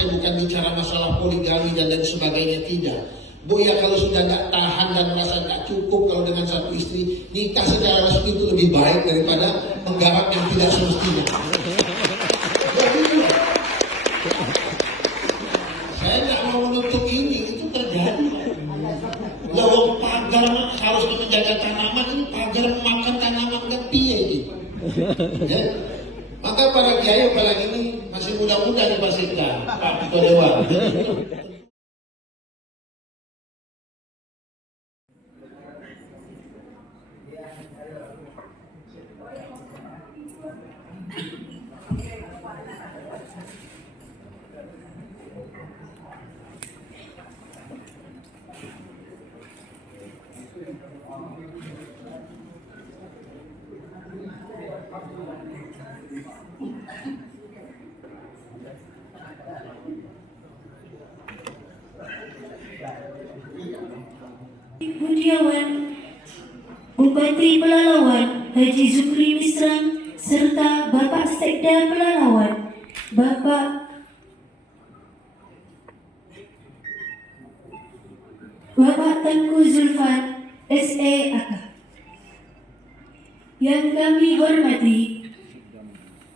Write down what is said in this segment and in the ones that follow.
saya bukan bicara masalah poligami dan lain sebagainya, tidak. Bu ya, kalau sudah nggak tahan dan merasa nggak cukup kalau dengan satu istri, nikah secara resmi itu lebih baik daripada menggarap yang tidak semestinya. Saya nggak mau menutup ini, itu terjadi. Lawang pagar harus menjaga tanaman, ini pagar memakan tanaman kan piye gitu. Ya? Maka para kiai apalagi ini masih muda-muda di Pak Sekda, Pak Ketua Dewan. Budiawan, Bupati Pelalawan Haji Zukri Misran, serta Bapak Sekda Pelalawan Bapak Tengku Zulfan SEAK. Yang kami hormati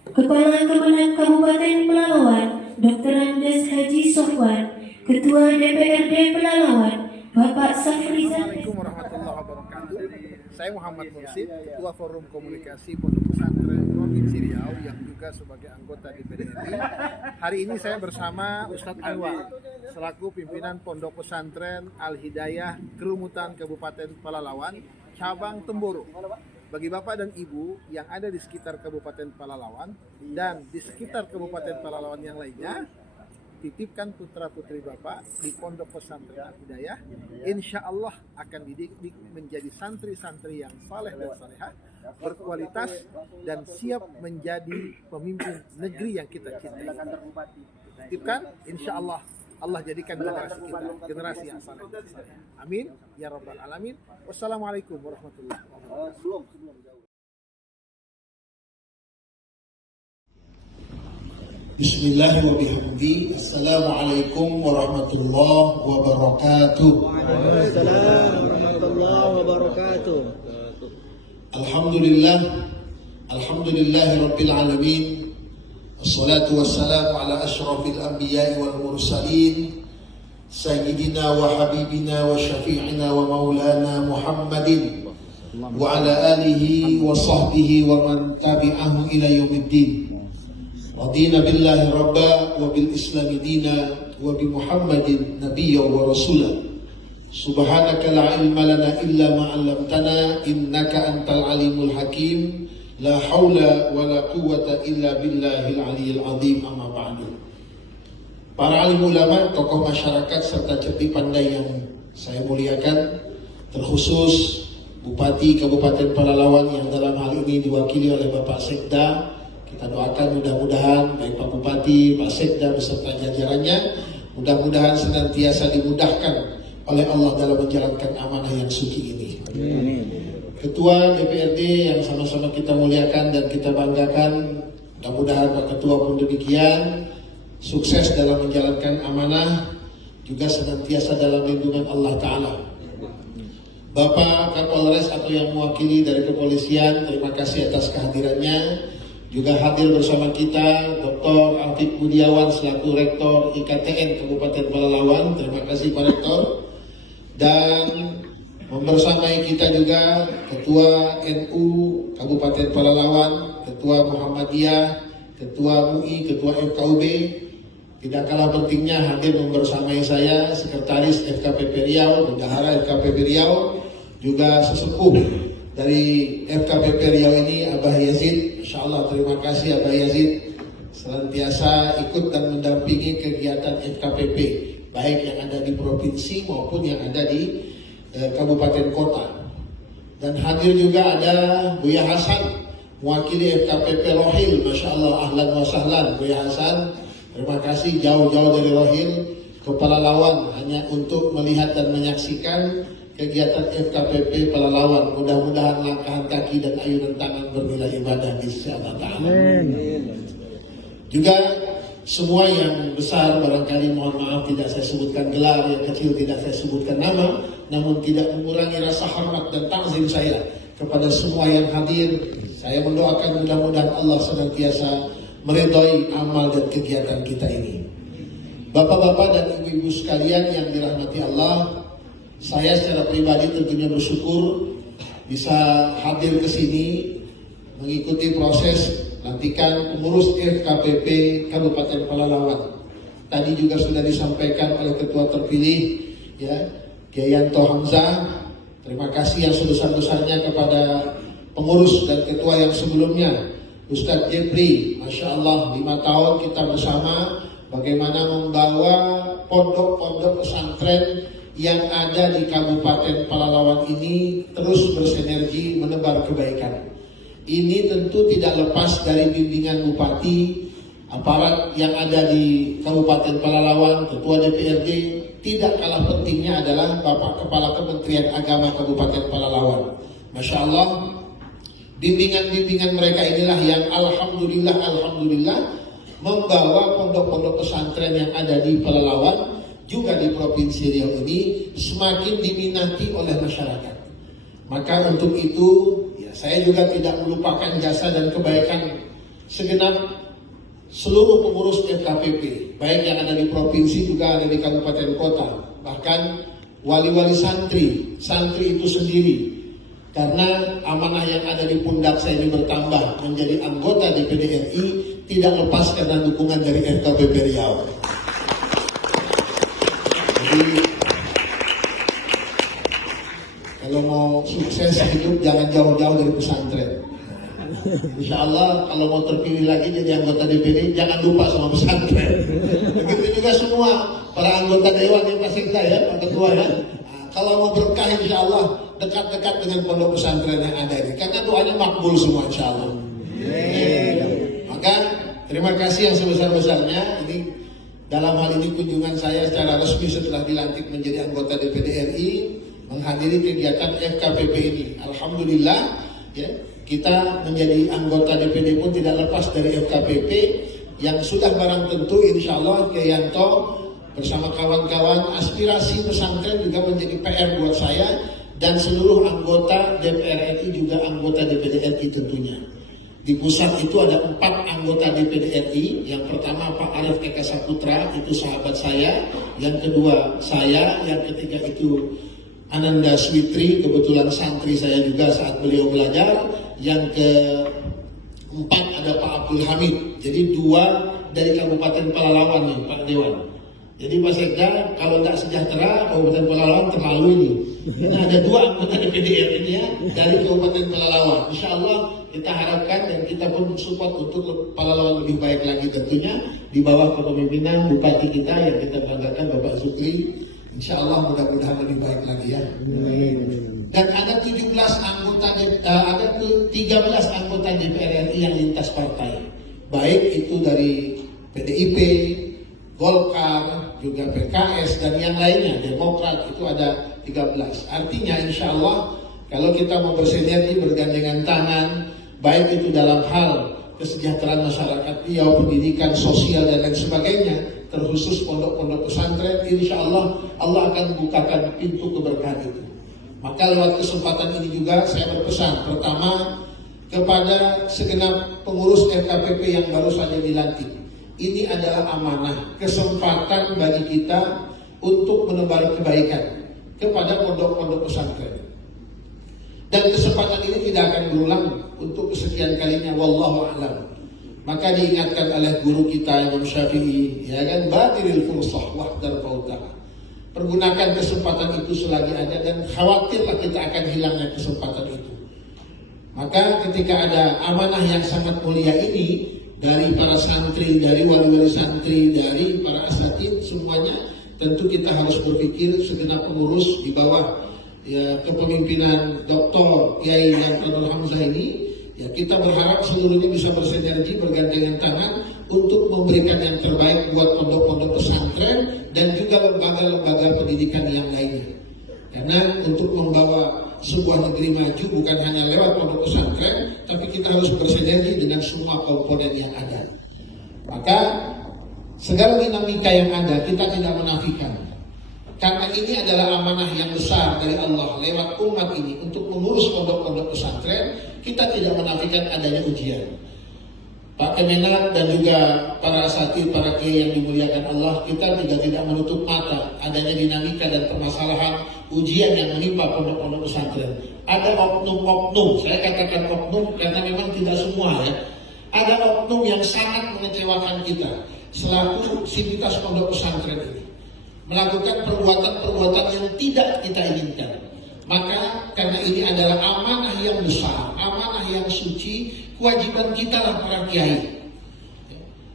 Kepala Kemenang Kabupaten Pelalawan Dr. Andes Haji Sofwan, Ketua DPRD Pelalawan Bapak Safrizal. Assalamualaikum warahmatullahi wabarakatuh. Saya Muhammad Mursid, Ketua Forum Komunikasi Pondok Pesantren Provinsi Riau yang juga sebagai anggota DPD RI. Hari ini saya bersama Ustadz Anwar selaku pimpinan Pondok Pesantren Al-Hidayah Kerumutan Kabupaten Pelalawan, cabang Temboro. Bagi Bapak dan Ibu yang ada di sekitar Kabupaten Pelalawan dan di sekitar Kabupaten Pelalawan yang lainnya, titipkan putra-putri Bapak di Pondok Pesantren Al-Hidayah. Insya Allah akan dididik menjadi santri-santri yang saleh dan salehah, berkualitas dan siap menjadi pemimpin negeri yang kita cintai. Titipkan, insya Allah Allah jadikan generasi kita generasi yang saleh dan salehah. Amin ya rabbal alamin. Wassalamualaikum warahmatullahi wabarakatuh. Bismillahirrahmanirrahim. Assalamualaikum warahmatullahi wabarakatuh. Waalaikumsalam warahmatullahi wabarakatuh. Alhamdulillahirabbil alamin. Wassalatu wassalamu ala asyrafil anbiya'i wal mursalin sayyidina wa habibina wa syafi'ina wa maulana Muhammadin wa ala alihi wa sahbihi wa man tabi'ahu ila yaumiddin. Radina billahi rabba wa bil islami dina wa bi Muhammadin nabiyya wa rasula. Subhanaka la ilma lana illa ma 'allamtana innaka antal alimul hakim. La haula wa la quwwata illa billahil aliyyil azim. Amma ba'du. Para alim ulama, tokoh masyarakat serta cerdik pandai yang saya muliakan, terkhusus Bupati Kabupaten Pelalawan yang dalam hal ini diwakili oleh Bapak Sekda. Kita doakan mudah-mudahan baik Pak Bupati, Pak Sekda beserta jajarannya mudah-mudahan senantiasa dimudahkan oleh Allah dalam menjalankan amanah yang suci ini. Amin. Ketua DPRD yang sama-sama kita muliakan dan kita banggakan, mudah-mudahan Pak Ketua pun demikian, sukses dalam menjalankan amanah, juga senantiasa dalam lindungan Allah Ta'ala. Bapak Kapolres atau yang mewakili dari kepolisian, terima kasih atas kehadirannya. Juga hadir bersama kita Dr. Alfik Budiawan selaku Rektor IKTN Kabupaten Pelalawan. Terima kasih Pak Rektor. Dan membersamai kita juga Ketua NU Kabupaten Pelalawan, Ketua Muhammadiyah, Ketua MUI, Ketua FKUB. Tidak kalah pentingnya hadir membersamai saya Sekretaris FKPP Riau, Bendahara FKPP Riau, juga sesepuh dari FKPP Riau ini Abah Yazid. Insyaallah terima kasih Abah Yazid senantiasa ikut dan mendampingi kegiatan FKPP baik yang ada di provinsi maupun yang ada di kabupaten kota. Dan hadir juga ada Buya Hasan mewakili FKPP Rohil. Masya Allah, ahlan wa sahlan Buya Hasan. Terima kasih jauh-jauh dari Rohil ke Pelalawan hanya untuk melihat dan menyaksikan kegiatan FKPP Pelalawan. Mudah-mudahan langkahan kaki dan ayunan tangan bernilai ibadah di sisi Allah Ta'ala. Juga semua yang besar barangkali mohon maaf tidak saya sebutkan gelar, yang kecil tidak saya sebutkan nama, namun tidak mengurangi rasa hormat dan takzim saya kepada semua yang hadir. Saya mendoakan mudah-mudahan Allah senantiasa meridhai amal dan kegiatan kita ini. Bapak-bapak dan ibu-ibu sekalian yang dirahmati Allah, saya secara pribadi tentunya bersyukur bisa hadir ke sini mengikuti proses lantikan pengurus FKPP Kabupaten Pelalawan. Tadi juga sudah disampaikan oleh ketua terpilih ya, Kiyanto Hamzah. Terima kasih yang sebesar-besarnya kepada pengurus dan ketua yang sebelumnya, Ustadz Jepri. Masya Allah, 5 tahun kita bersama bagaimana membawa pondok-pondok pesantren yang ada di Kabupaten Pelalawan ini terus bersinergi menebar kebaikan. Ini tentu tidak lepas dari bimbingan Bupati, aparat yang ada di Kabupaten Pelalawan, Ketua DPRD. Tidak kalah pentingnya adalah Bapak Kepala Kementerian Agama Kabupaten Pelalawan. Masya Allah, bimbingan-bimbingan mereka inilah yang alhamdulillah membawa pondok-pondok pesantren yang ada di Pelalawan juga di Provinsi Riau ini semakin diminati oleh masyarakat. Maka untuk itu ya, saya juga tidak melupakan jasa dan kebaikan segenap seluruh pengurus FKPP, baik yang ada di provinsi juga ada di kabupaten kota, bahkan wali-wali santri itu sendiri. Karena amanah yang ada di pundak saya ini bertambah menjadi anggota DPD RI tidak lepas karena dukungan dari FKPP Riau. Jadi kalau mau sukses hidup jangan jauh-jauh dari pesantren. Insya Allah kalau mau terpilih lagi jadi anggota DPD jangan lupa sama pesantren. Begitu juga semua para anggota dewan yang masih kita ya, Pak Ketua ya. Kalau mau berkah insya Allah dekat-dekat dengan pondok pesantren yang ada ini. Karena doanya makbul semua insya Allah. Maka terima kasih yang sebesar-besarnya. Ini dalam hal ini kunjungan saya secara resmi setelah dilantik menjadi anggota DPD RI menghadiri kegiatan FKPP ini. Alhamdulillah ya, kita menjadi anggota DPD pun tidak lepas dari FKPP yang sudah barang tentu insya Allah Kiyanto bersama kawan-kawan aspirasi pesantren juga menjadi PR buat saya dan seluruh anggota DPR RI juga anggota DPD RI tentunya. Di pusat itu ada 4 anggota DPD RI. Yang pertama Pak Arief Eka Saputra, itu sahabat saya. Yang kedua saya, yang ketiga itu Ananda Switri, kebetulan santri saya juga saat beliau belajar. Yang keempat ada Pak Abdul Hamid. Jadi 2 dari Kabupaten Pelalawan nih Pak Dewan. Jadi Pak Sekda kalau tidak sejahtera Kabupaten Pelalawan terlalu ini. Nah, ada 2 anggota DPD RI ya dari Kabupaten Pelalawan. Insya Allah kita harapkan dan kita pun support untuk Pelalawan lebih baik lagi tentunya di bawah kepemimpinan Bupati kita yang kita banggakan Bapak Zukri. Insya Allah mudah-mudahan lebih baik lagi ya. Dan ada 13 anggota DPR RI yang lintas partai, baik itu dari PDIP, Golkar, juga PKS dan yang lainnya, Demokrat itu ada 13. Artinya insya Allah kalau kita mau bersinergi bergandengan tangan, baik itu dalam hal kesejahteraan masyarakat Riau, pendidikan, sosial dan lain sebagainya, terkhusus pondok-pondok pesantren, insya Allah Allah akan bukakan pintu keberkahan itu. Maka lewat kesempatan ini juga saya berpesan pertama kepada segenap pengurus FKPP yang baru saja dilantik. Ini adalah amanah, kesempatan bagi kita untuk menebar kebaikan kepada pondok-pondok pesantren. Dan kesempatan ini tidak akan berulang untuk kesekian kalinya, wallahu a'lam. Maka diingatkan oleh guru kita Imam Syafi'i, ya kan, badiril fursah wahdar fautaha. Pergunakan kesempatan itu selagi ada dan khawatirlah kita akan hilangnya kesempatan itu. Maka ketika ada amanah yang sangat mulia ini dari para santri, dari wali-wali santri, dari para asatid semuanya, tentu kita harus berpikir segenap pengurus di bawah ya kepemimpinan Dr. Kiai Yanto Hamzah ini. Ya, kita berharap seluruhnya bisa bersinergi, bergandengan tangan untuk memberikan yang terbaik buat pondok-pondok pesantren dan juga lembaga-lembaga pendidikan yang lainnya. Karena untuk membawa sebuah negeri maju bukan hanya lewat pondok pesantren, tapi kita harus bersinergi dengan semua komponen yang ada. Maka Segala dinamika yang ada kita tidak menafikan. Karena ini adalah amanah yang besar dari Allah lewat umat ini untuk mengurus pondok-pondok pesantren, kita tidak menafikan adanya ujian. Pak Kemenak dan juga para asatidz, para kiai yang dimuliakan Allah, kita juga tidak menutup mata adanya dinamika dan permasalahan ujian yang menimpa pondok-pondok pesantren. Ada oknum-oknum, saya katakan oknum karena memang tidak semua ya. Ada oknum yang sangat mengecewakan kita selaku sivitas pondok pesantren ini, melakukan perbuatan-perbuatan yang tidak kita inginkan. Maka karena ini adalah amanah yang besar, amanah yang suci, kewajiban kita lah para kiai.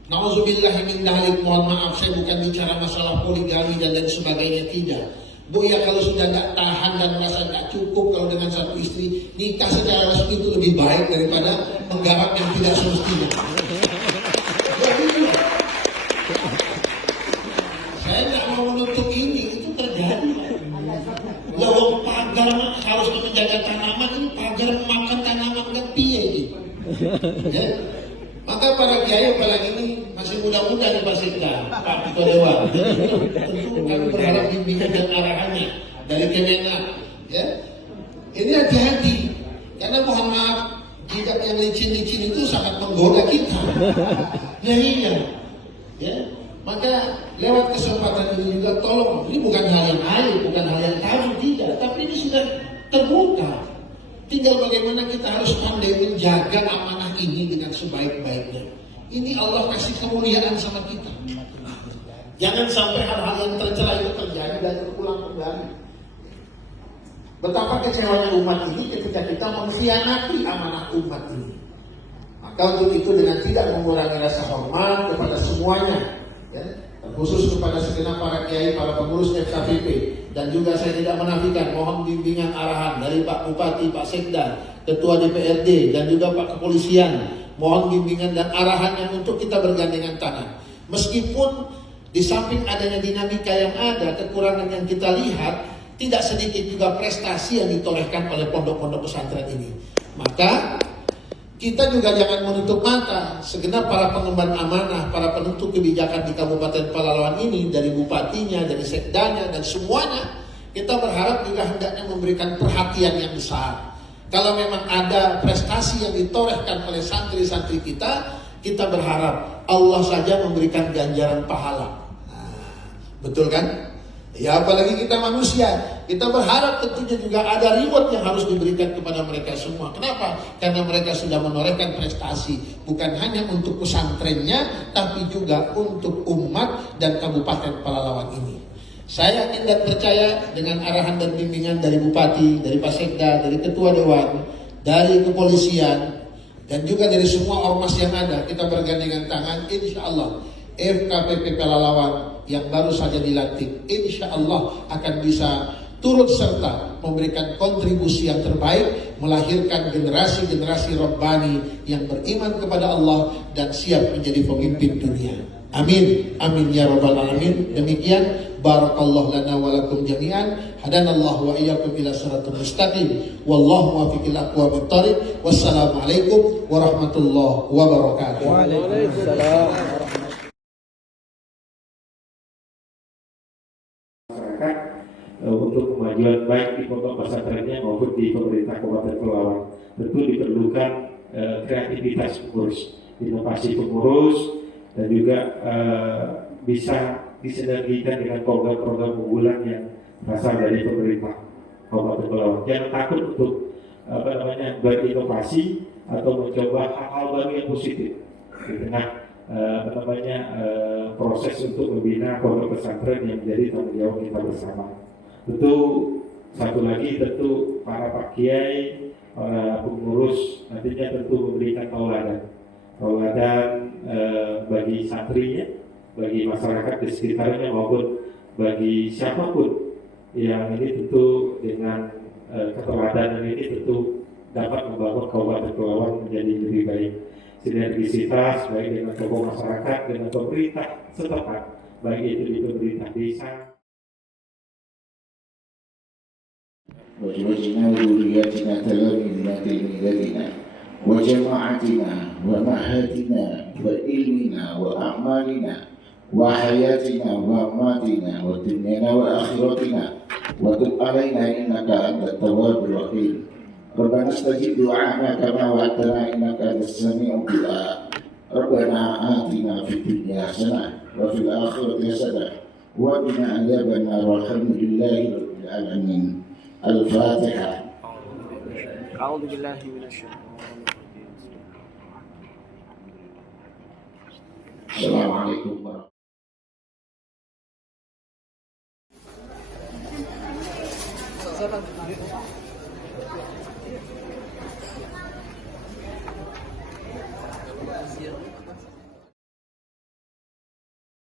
Nauzubillah min dzalik, mohon maaf saya bukan bicara masalah poligami dan lain sebagainya, tidak. Bu ya, kalau sudah tidak tahan dan merasa tidak cukup kalau dengan satu istri, nikah secara resmi itu lebih baik daripada menggarap yang tidak semestinya. Jadi, saya tidak mau menutup ini, itu terjadi. Lawang pagar harus menjaga tanaman, ini pagar makan tanaman kan piye gitu. Ya. Maka para kiai apalagi ini masih muda-muda nih Pak Sekda, Pak Tito Dewa. Tentu kami berharap bimbingan dan arahannya dari Kemenak. Ya. Ini hati-hati, karena mohon maaf jika yang licin-licin itu sangat menggoda kita. Ya iya. Ya. Maka lewat kesempatan ini juga tolong, ini bukan hal yang aib, bukan hal yang tabu, tidak, tapi ini sudah terbuka. Tinggal bagaimana kita harus pandai menjaga amanah ini dengan sebaik-baiknya. Ini Allah kasih kemuliaan sama kita. Jangan sampai hal-hal yang tercela itu terjadi dan terulang kembali. Betapa kecewanya umat ini ketika kita mengkhianati amanah umat ini. Maka untuk itu dengan tidak mengurangi rasa hormat kepada semuanya, ya, khusus kepada segenap para kiai, para pengurus FKPP, dan juga saya tidak menafikan mohon bimbingan arahan dari Pak Bupati, Pak Sekda, Ketua DPRD, dan juga Pak Kepolisian. Mohon bimbingan dan arahannya untuk kita bergandengan tangan. Meskipun di samping adanya dinamika yang ada, kekurangan yang kita lihat, tidak sedikit juga prestasi yang ditorehkan oleh pondok-pondok pesantren ini. Maka kita juga jangan menutup mata, segenap para pengemban amanah, para penentu kebijakan di Kabupaten Pelalawan ini, dari bupatinya, dari sekdanya, dan semuanya, kita berharap juga hendaknya memberikan perhatian yang besar. Kalau memang ada prestasi yang ditorehkan oleh santri-santri kita berharap Allah saja memberikan ganjaran pahala. Nah, betul kan? Ya apalagi kita manusia, kita berharap tentunya juga ada reward yang harus diberikan kepada mereka semua. Kenapa? Karena mereka sudah menorehkan prestasi, bukan hanya untuk pesantrennya, tapi juga untuk umat dan Kabupaten Pelalawan ini. Saya yakin dan percaya dengan arahan dan bimbingan dari Bupati, dari Pak Sekda, dari Ketua Dewan, dari Kepolisian, dan juga dari semua ormas yang ada, kita bergandengan tangan, insya Allah FKPP Pelalawan yang baru saja dilantik, insya Allah akan bisa turut serta memberikan kontribusi yang terbaik, melahirkan generasi-generasi Rabbani yang beriman kepada Allah dan siap menjadi pemimpin dunia. Amin, amin ya rabbal alamin. Demikian, barakallahu lana wa lakum jami'an, hadanallahu wa iyyakum ila siratal mustaqim, wallahu muwaffiqil aqwamit thoriq. Wassalamualaikum warahmatullahi wabarakatuh. Waalaikumsalam. Untuk kemajuan baik di pondok pesantrennya maupun di pemerintah Kabupaten Pelalawan. Tentu diperlukan kreativitas pengurus, inovasi pengurus, dan juga bisa disinergikan dengan program-program unggulan yang berasal dari pemerintah Kabupaten Pelalawan. Jangan takut untuk berinovasi atau mencoba hal-hal baru yang positif di tengah proses untuk membina pondok pesantren yang menjadi tanggung jawab kita bersama. Tentu satu lagi, tentu para Pak Kiai, para pengurus nantinya tentu memberikan tauladan bagi santrinya, bagi masyarakat di sekitarnya maupun bagi siapapun yang ini tentu dengan keteladanan ini tentu dapat membangun Kabupaten Pelalawan menjadi lebih baik. Sinergisitas baik dengan tokoh masyarakat, dengan pemerintah setempat, baik itu di pemerintah desa. وجعلنا ذريتنا تلاميذنا تلميذتنا وجماعتنا ومعهدنا وعلمنا وأعمالنا وحياتنا ومماتنا ودنيانا وآخرتنا وتب علينا إنك أنت التواب الرحيم ربنا استجب دعاءنا كما وعدتنا إنك أنت السميع الدعاء ربنا آتنا في الدنيا حسنة وفي الآخرة حسنة وقنا عذاب النار والحمد لله رب العالمين الفاتحة. أعوذ بالله من الشيطان. السلام عليكم ورحمة الله.